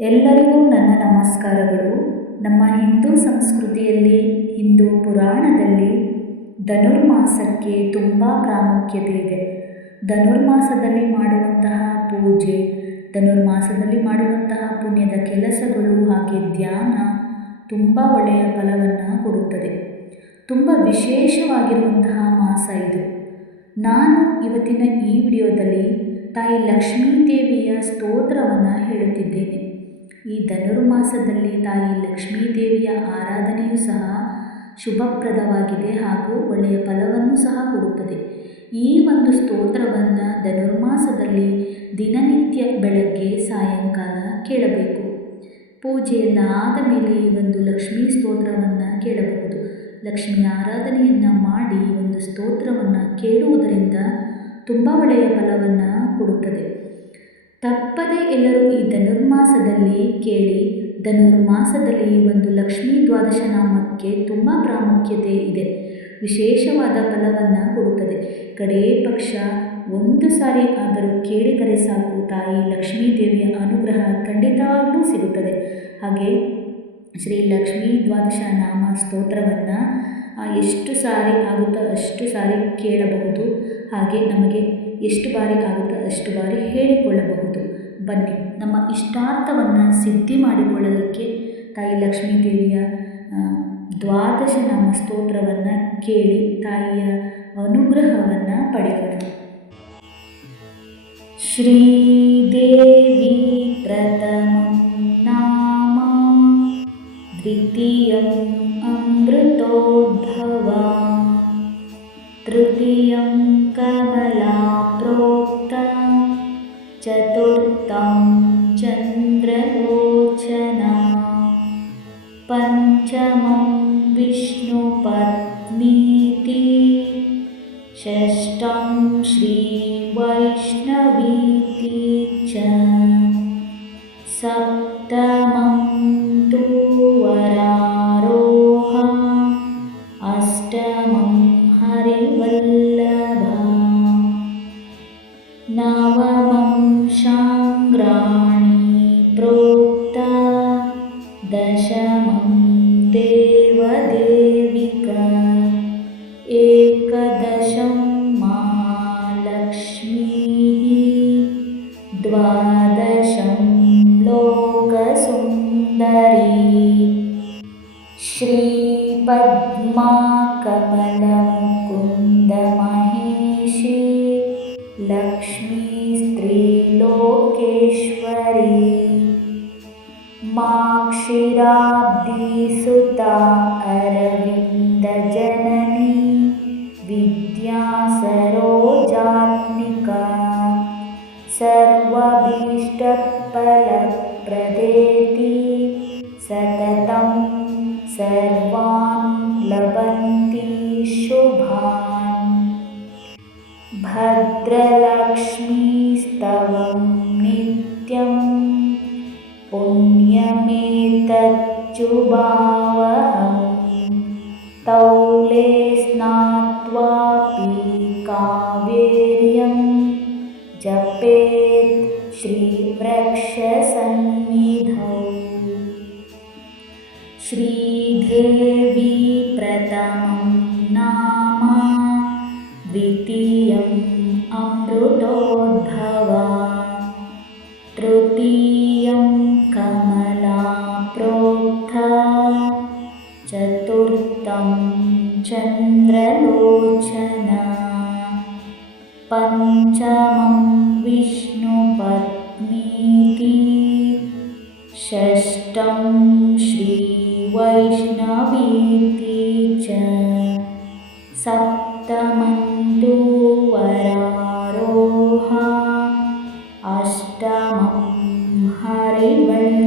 ಎಲ್ಲರಿಗೂ ನನ್ನ ನಮಸ್ಕಾರಗಳು. ನಮ್ಮ ಹಿಂದೂ ಸಂಸ್ಕೃತಿಯಲ್ಲಿ, ಹಿಂದೂ ಪುರಾಣದಲ್ಲಿ ಧನುರ್ಮಾಸಕ್ಕೆ ತುಂಬ ಪ್ರಾಮುಖ್ಯತೆ ಇದೆ. ಧನುರ್ಮಾಸದಲ್ಲಿ ಮಾಡುವಂತಹ ಪೂಜೆ, ಧನುರ್ಮಾಸದಲ್ಲಿ ಮಾಡುವಂತಹ ಪುಣ್ಯದ ಕೆಲಸಗಳು ಹಾಗೆ ಧ್ಯಾನ ತುಂಬ ಒಳ್ಳೆಯ ಫಲವನ್ನು ಕೊಡುತ್ತದೆ. ತುಂಬ ವಿಶೇಷವಾಗಿರುವಂತಹ ಮಾಸ ಇದು. ನಾನು ಇವತ್ತಿನ ಈ ವಿಡಿಯೋದಲ್ಲಿ ತಾಯಿ ಲಕ್ಷ್ಮೀ ದೇವಿಯ ಸ್ತೋತ್ರವನ್ನು ಹೇಳುತ್ತಿದ್ದೇನೆ. ಈ ಧನುರ್ಮಾಸದಲ್ಲಿ ತಾಯಿ ಲಕ್ಷ್ಮೀ ದೇವಿಯ ಆರಾಧನೆಯೂ ಸಹ ಶುಭಪ್ರದವಾಗಿದೆ ಹಾಗೂ ಒಳ್ಳೆಯ ಫಲವನ್ನು ಸಹ ಕೊಡುತ್ತದೆ. ಈ ಒಂದು ಸ್ತೋತ್ರವನ್ನು ಧನುರ್ಮಾಸದಲ್ಲಿ ದಿನನಿತ್ಯ ಬೆಳಗ್ಗೆ ಸಾಯಂಕಾಲ ಕೇಳಬೇಕು. ಪೂಜೆಯೆಲ್ಲ ಆದ ಮೇಲೆ ಈ ಒಂದು ಲಕ್ಷ್ಮೀ ಸ್ತೋತ್ರವನ್ನು ಕೇಳಬಹುದು. ಲಕ್ಷ್ಮಿ ಆರಾಧನೆಯನ್ನು ಮಾಡಿ ಒಂದು ಸ್ತೋತ್ರವನ್ನು ಕೇಳುವುದರಿಂದ ತುಂಬ ಒಳ್ಳೆಯ ಫಲವನ್ನು ಕೊಡುತ್ತದೆ. ತಪ್ಪದೆ ಎಲ್ಲರೂ ಈ ಧನುರ್ಮಾಸದಲ್ಲಿ ಕೇಳಿ, ಧನುರ್ಮಾಸದಲ್ಲಿ ಒಂದು ಲಕ್ಷ್ಮೀ ದ್ವಾದಶ ನಾಮಕ್ಕೆ ತುಂಬ ಪ್ರಾಮುಖ್ಯತೆ ಇದೆ. ವಿಶೇಷವಾದ ಫಲವನ್ನು ಕೊಡುತ್ತದೆ. ಕಡೇ ಪಕ್ಷ, ಒಂದು ಸಾರಿ ಆದರೂ ಕೇಳಿದರೆ ಸಾಕು ತಾಯಿ ಲಕ್ಷ್ಮೀ ದೇವಿಯ ಅನುಗ್ರಹ ಖಂಡಿತವಾಗಲೂ ಸಿಗುತ್ತದೆ. ಹಾಗೆ ಶ್ರೀ ಲಕ್ಷ್ಮೀ ದ್ವಾದಶ ನಾಮ ಸ್ತೋತ್ರವನ್ನು ಎಷ್ಟು ಸಾರಿ ಆಗುತ್ತೋ ಅಷ್ಟು ಸಾರಿ ಕೇಳಬಹುದು. ಹಾಗೆ ನಮಗೆ ಎಷ್ಟು ಬಾರಿ ಆಗುತ್ತೋ ಅಷ್ಟು ಬಾರಿ ಹೇಳಿಕೊಳ್ಳಬಹುದು. ಬನ್ನಿ, ನಮ್ಮ ಇಷ್ಟಾರ್ಥವನ್ನು ಸಿದ್ಧಿ ಮಾಡಿಕೊಳ್ಳಲಿಕ್ಕೆ ತಾಯಿ ಲಕ್ಷ್ಮೀ ದೇವಿಯ ದ್ವಾದಶ ನಾಮ ಸ್ತೋತ್ರವನ್ನು ಕೇಳಿ ತಾಯಿಯ ಅನುಗ್ರಹವನ್ನು ಪಡೆಯೋಣ ಶ್ರೀದೇವಿ ಪ್ರಥಮಂ नवमं शाङ्ग्राणी प्रोक्ता दशमं देवदेविका एकदशं महालक्ष्मीः द्वादशं लोकसुन्दरी श्रीपद्माकमलमुकुन्दमहेशी माक्षिराब्धिसुता अरविन्दजननी विद्यासरोजात्मिका सर्वभीष्टफलप्रदेति कावेर्यं जपेत् श्रीवृक्षसन्निधौ। श्रीदेवी प्रथमं नाम द्वितीयम् अमृतोद्भवा। तृतीयं कमला प्रोक्ता चतुर्थं चन्द्रलोचना पञ्चमं विष्णुपत्नीति षष्ठं श्रीवैष्णवीति च। सप्तमं तु वरारोहा अष्टमं हरिवल्लभा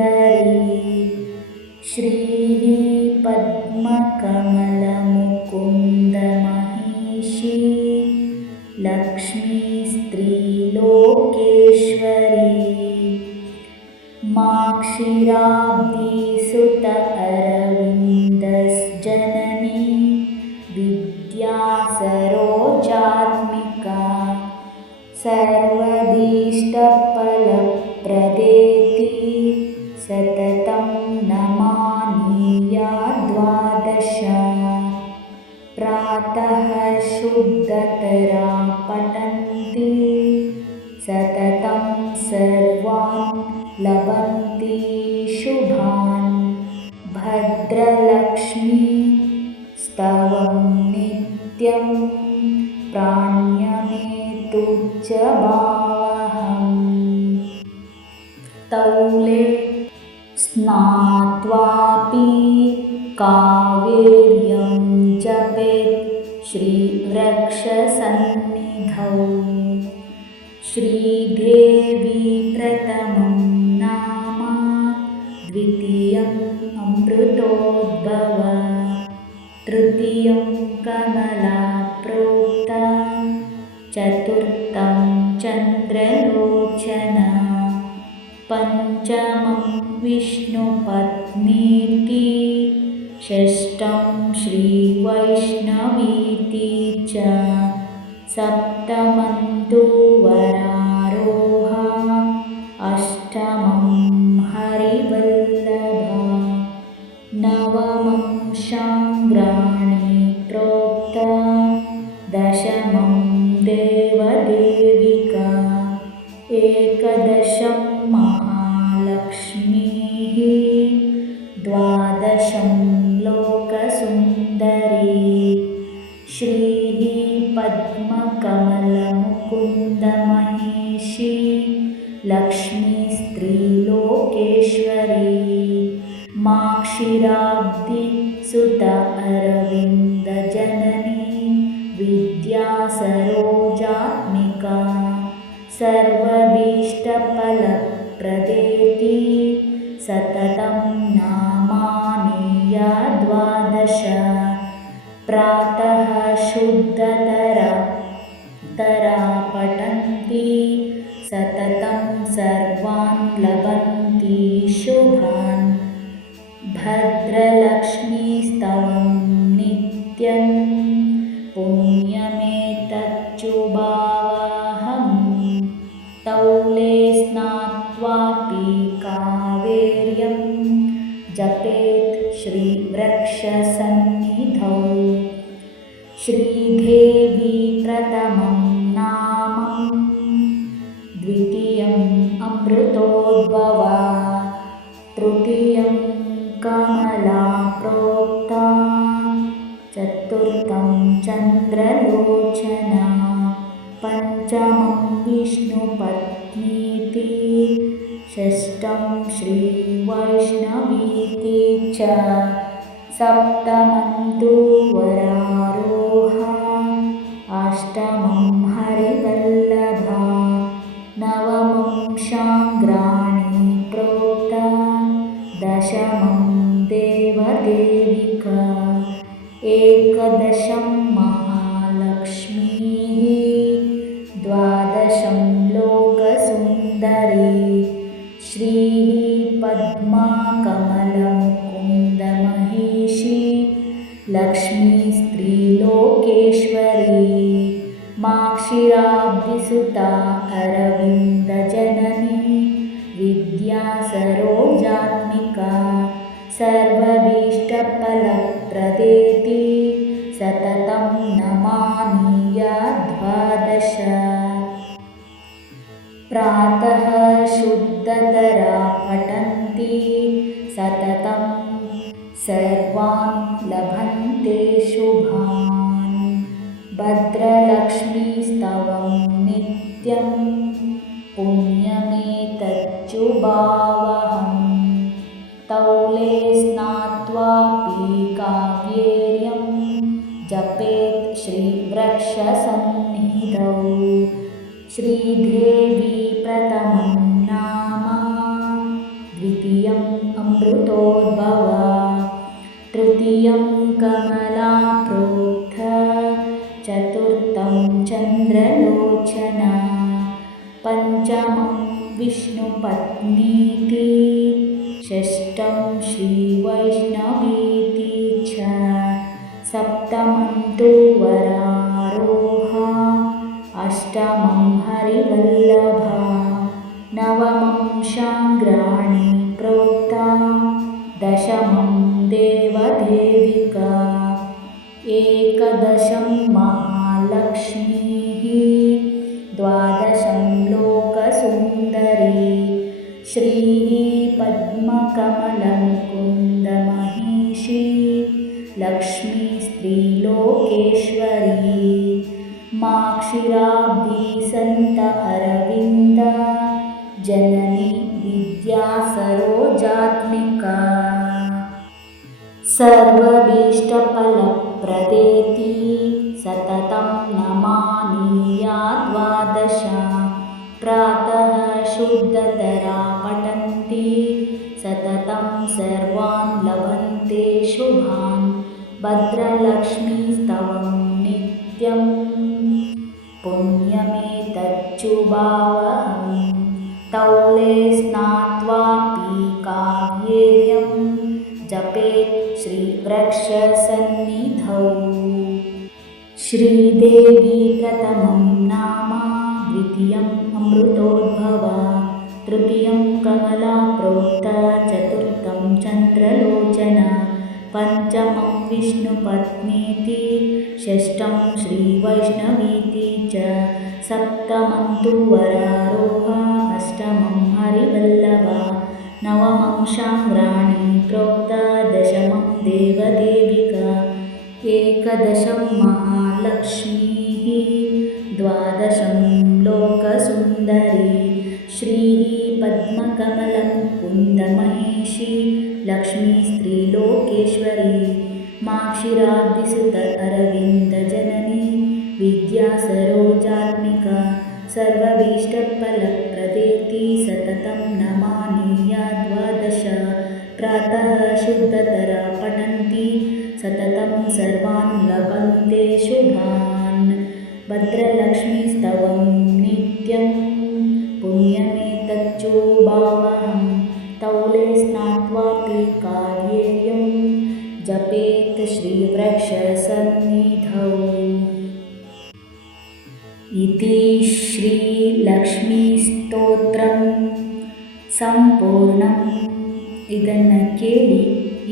श्रीः श्रीपद्मकमलमुकुन्दमहिषी लक्ष्मीस्त्रीलोकेश्वरी मा माक्षिरादिसुत अरविन्दजननी विद्या सरोचात्मिका सर्वधिष्ठलप्रदेशी सततं नमानीया द्वादश। प्रातः शुद्धतरा पठन्ति सततं सर्वान् लभन्ति शुभान्। भद्रलक्ष्मी स्तवं नित्यं प्राण्यमेतुच्चभावहम् कावेर्यं जपेत् श्रीवृक्षसन्निधौ श्रीदेवी प्रथमं नाम द्वितीयम् अमृतोद्भव तृतीयं कमला षष्ठं श्रीवैष्णवीति च सप्तमं तु वरारोहा अष्टमं हरिवल्लभा नवमं शाङ्ग्राणि प्रोक्ता दशमं देवदेविका एकदशं महालक्ष्मीः द्वादशं लोकसुन्दरी। श्रीः पद्मकमलमुकुन्दमहेशी लक्ष्मीस्त्रीलोकेश्वरी माक्षिराब्धिसुत अरविन्दजननी विद्या सरोजात्मिका सर्वभीष्टफलप्रदेति सततं नामानीया द्वादश प्रातः शुद्धतरा तरा पठन्ति सततं सर्वान् लभन्ति शुभान्। भद्रलक्ष्मीस्तवं नित्यं पुण्यमेतच्चुभावहम् श्रीवृक्षसन्निधौ श्रीदेवी प्रथमं नामं द्वितीयम् अमृतोद्भवा तृतीयं कमला प्रोक्ता चतुर्थं चन्द्रलोचना पञ्चमं विष्णुपत्नीति षष्ठं श्रीवैष्णवीति च सप्तमं तु वरारोहा अष्टमं लक्ष्मीस्त्रीलोकेश्वरी माक्षिराब्धिसुता अरविन्दजननी विद्या सरोजात्मिका सर्वभीष्टफलप्रदेति सततं नमानीया द्वादश। प्रातः शुद्धतरा पठन्ति सततं सर्वान् लभन्ते भद्रलक्ष्मीस्तवं नित्यं पुण्यमेतच्चुभावहम् तौले स्नात्वापि काव्येयं जपेत् श्रीवृक्षसन्निधौ। श्रीदेवी प्रथमं अष्टमं हरिवल्लभा नवमं शाङ्ग्राणि प्रोक्ता दशमं देवदेविका एकदशं महालक्ष्मीः द्वादशं लोकसुन्दरी श्रीः पद्मकमलङ्कुन्दमहिषी लक्ष्मीस्त्रीलोकेश्वरी माक्षिराब्धि सन्त अरविन्द जननी विद्या सरोजात्मिका। सर्वभीष्टफलप्रदेति सततं नमानीया शुद्धतरा पठन्ति सततं सर्वान् लभन्ते शुभान्। भद्रलक्ष्मीस्तवं नित्यं काव्येयं जपेत् श्रीवृक्षसन्निधौ। श्रीदेवी प्रथमं नाम द्वितीयम् अमृतोद्भव तृतीयं कमला प्रोक्ता चतुर्थं चन्द्रलोचना पञ्चमं विष्णुपत्नीति षष्ठं श्रीवैष्णवीति च सप्तमं तु वरारोहा अष्टमं हरिवल्लभा नवमं शाङ्ग्राणि प्रोक्ता दशमं देवदेविका एकदशं महालक्ष्मीः द्वादशं लोकसुन्दरी श्रीः पद्मकमलं कुन्दमहेशी लक्ष्मीस्त्रीलोकेश्वरी माक्षिराब्धिसुत अरविन्दजननी विद्या सरोजात्मिका सर्वभीष्टफलप्रदेति सततं द्वादश प्रातः शुद्धतरा पठन्ति सततं सर्वान् लभन्ते शुभान्। भद्रलक्ष्मीस्तवं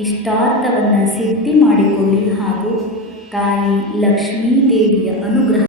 ಇಷ್ಟಾರ್ಥವನ್ನು ಸಿದ್ಧಿ ಮಾಡಿಕೊಳ್ಳಿ ಹಾಗೂ ತಾಯಿ ಲಕ್ಷ್ಮೀ ದೇವಿಯ ಅನುಗ್ರಹ